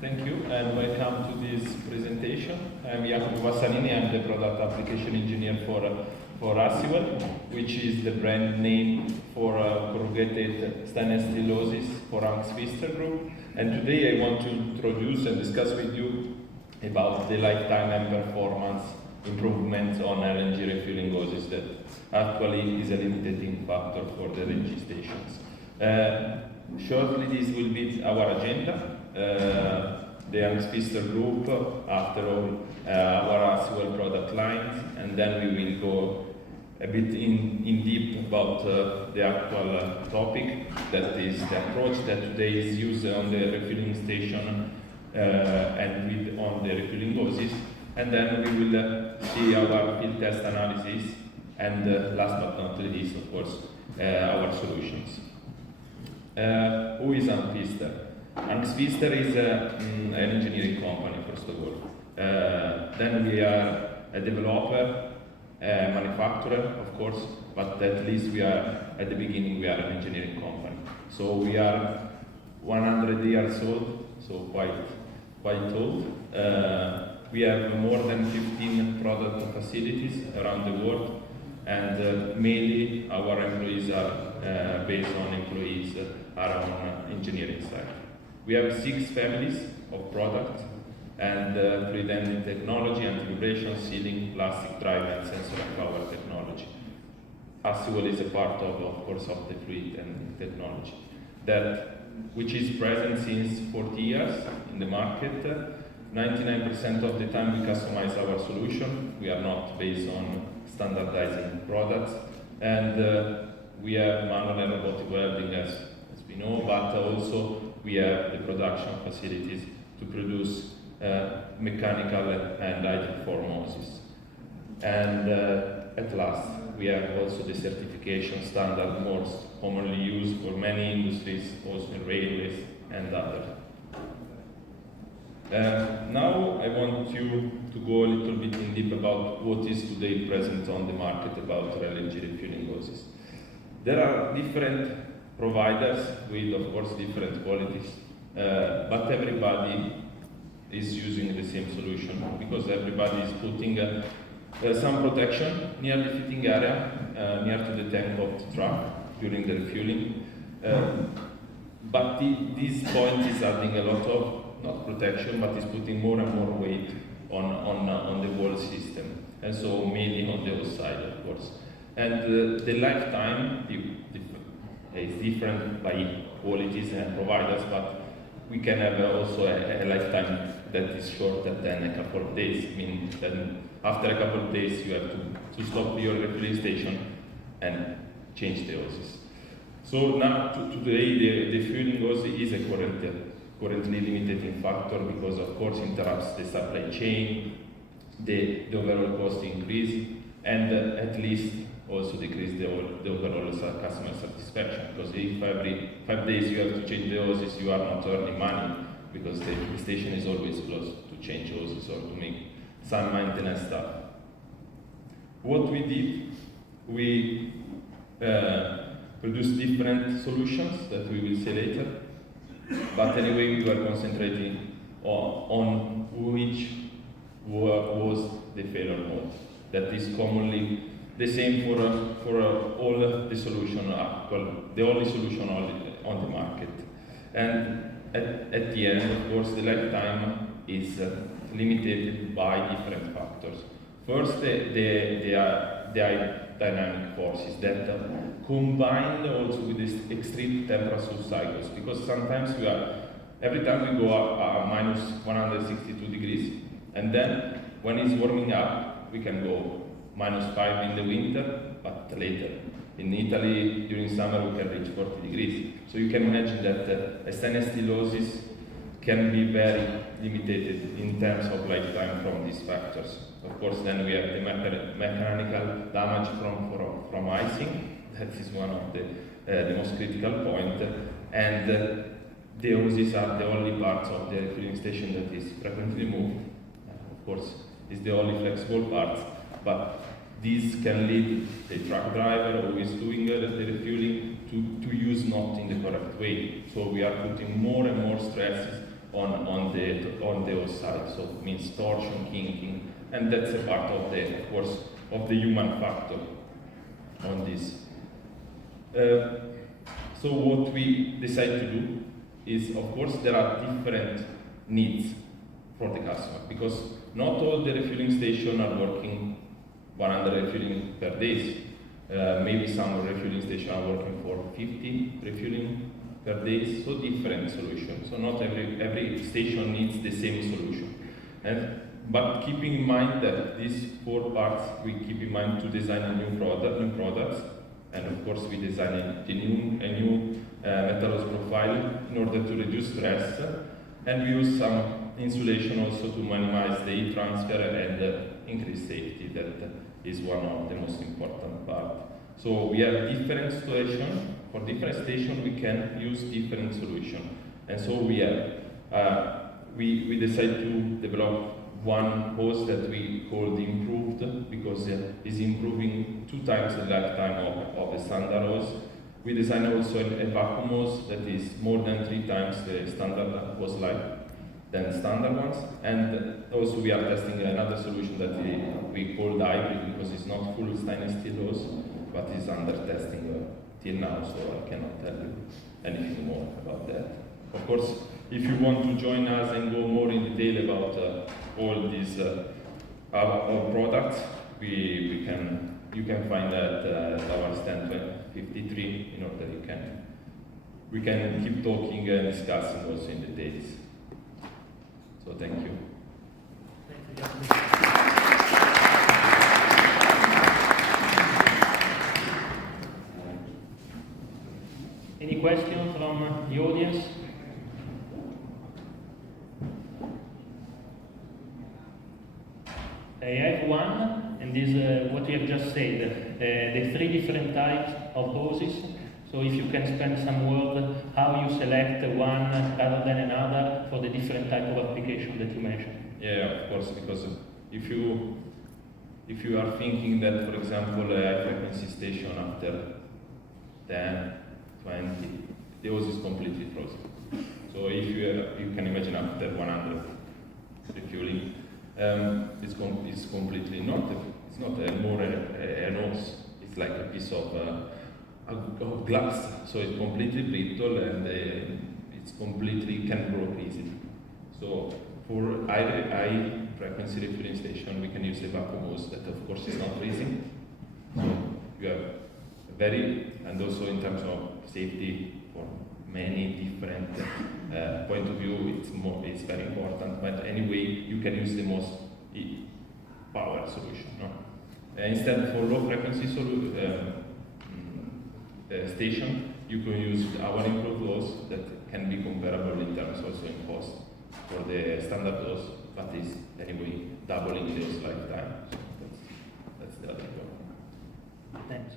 Thank you and welcome to this presentation. I'm Jacopo Bassanini, I'm the product application engineer for ASSIWELL, which is the brand name for corrugated stainless steel hoses for Angst+Pfister group. And today I want to introduce and discuss with you about the lifetime and performance improvements on LNG refueling hoses that actually is a limiting factor for the LNG stations. Shortly this will be our agenda. The Angst+Pfister group, after all, our ASSIWELL product lines, and then we will go a bit in deep about the actual topic, that is the approach that today is used on the refueling station and on the refueling hoses, and then we will see our field test analysis, and last but not least, of course, our solutions. Who is Angst+Pfister? Angst+Pfister is an engineering company, first of all. Then we are a developer, a manufacturer, of course, but at least we are, at the beginning, we are an engineering company. So we are 100 years old, so quite old. We have more than 15 product facilities around the world, and mainly our employees are based on employees are on engineering side. We have 6 families of products and fluid technology, anti-vibration, sealing, plastic, dry, and sensor and power technology. ASSIWELL is a part of course, of the fluid and technology, which is present since 40 years in the market. 99% of the time we customize our solution. We are not based on standardizing products, and we have manual and robotic welding as we know, but also we have the production facilities to produce mechanical and hydroform hoses. And at last, we have also the certification standard most commonly used for many industries, also in railways and others. Now I want you to go a little bit in deep about what is today present on the market about LNG refueling hoses. There are different providers with, of course, different qualities, but everybody is using the same solution because everybody is putting some protection near the fitting area, near to the tank of the truck during the refueling. But this point is adding a lot of, not protection, but is putting more and more weight on the whole system, and so mainly on the hose side, of course. And the lifetime is different by qualities and providers, but we can have also a lifetime that is shorter than a couple of days. I mean, then after a couple of days you have to stop your refueling station and change the hoses. So now today the fueling hose is a currently limiting factor because of course interrupts the supply chain, the overall cost increase, and at least also decrease the overall customer satisfaction, because if every 5 days you have to change the hoses, you are not earning money because the station is always closed to change hoses or to make some maintenance stuff. What we did, we produced different solutions that we will see later, but anyway we were concentrating on which was the failure mode. That is commonly the same for all the solution, the only solution on the market. And at the end, of course, the lifetime is limited by different factors. First, the dynamic forces that combined also with this extreme temperature cycles, because sometimes every time we go up minus 162 degrees, and then when it's warming up, we can go -5 in the winter, but later. In Italy, during summer, we can reach 40 degrees. So you can imagine that stainless steel hoses can be very limited in terms of lifetime from these factors. Of course, then we have the mechanical damage from icing. That is one of the most critical point. And the hoses are the only parts of the refueling station that is frequently moved. Of course, it's the only flexible parts. But this can lead the truck driver who is doing the refueling to use not in the correct way. So we are putting more and more stresses on the host side. So it means torsion, kinking, and that's a part of the, of course, of the human factor on this. So what we decide to do is, of course, there are different needs for the customer, because not all the refueling stations are working 100 refueling per day. Maybe some refueling stations are working for 50 refueling per day, so different solutions. So not every station needs the same solution. But keeping in mind that these 4 parts, we keep in mind to design a new products, and of course we design a new metal profile in order to reduce stress, and we use some insulation also to minimize the heat transfer and increase safety. That is one of the most important parts. So we have different stations. For different stations we can use different solutions. And so we have, we decided to develop one hose that we call the improved, because it's improving 2 times the lifetime of a standard hose. We designed also a vacuum hose that is more than 3 times the standard hose life than standard ones. And also we are testing another solution that we call the hybrid, because it's not full stainless steel hose, but it's under testing till now, so I cannot tell you anything more about that. Of course, if you want to join us and go more in detail about all these our products, you can find that at our stand 53, in order we can keep talking and discussing also in details. So thank you. Thank you. Any questions from the audience? I have one, and this is what you have just said, the 3 different types of hoses. So if you can spend some word how you select one rather than another for the different type of application that you mentioned. Yeah, of course, because if you are thinking that, for example, a high frequency station after 10, 20, the hose is completely frozen. So if you can imagine after 100 refueling, it's completely it's not more a hose, it's like a piece of glass, so it's completely brittle and it's completely can break easily. So for high frequency refueling station, we can use a vacuum hose that of course is not freezing. So you have and also in terms of safety for many different point of view, it's very important. But anyway, you can use the most power solution. No? Instead, for low frequency station, you can use our improved hose that can be comparable in terms also in cost for the standard hose, but is anyway doubling the hose lifetime. So that's the other one. Thanks.